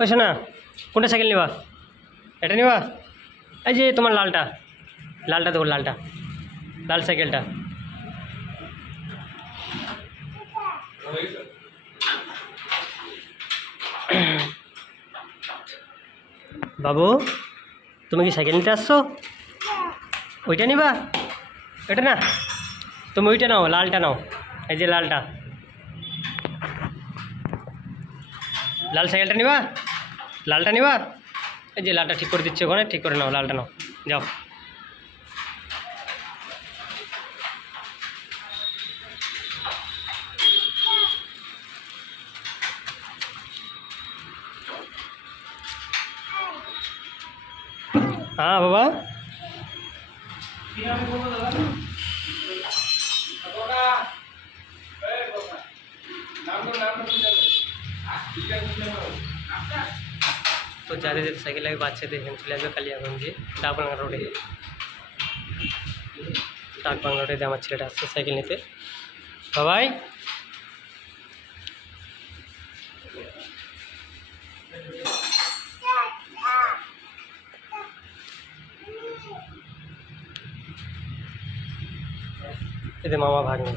ওই শোনা, কোনটা সাইকেল নিবা? এটা নিবা? এই যে তোমার লালটা, লালটা দেখো, লালটা, লাল সাইকেলটা। বাবু, তুমি কি সাইকেল নিতে আসছো? ওইটা নিবা? এটা না, তুমি ওইটা নাও, লালটা নাও। এই যে লালটা, লাল সাইকেলটা নিবা? লালটা নিবা? এই যে লালটা ঠিক করে দিচ্ছে ওখানে, ঠিক করে নাও, লালটা নাও, যাও। হ্যাঁ বাবা, তো যাদের যাদের সাইকেল লাগে বাচ্চাদের এখানে চলে আসবে কালিয়াগঞ্জে ডাকবাংলা রোডে। ডাকবাংলা রোডে আমার ছেলেটা আসছে সাইকেল নিতে। বাবাই, এদের মামা ভাগ্নে।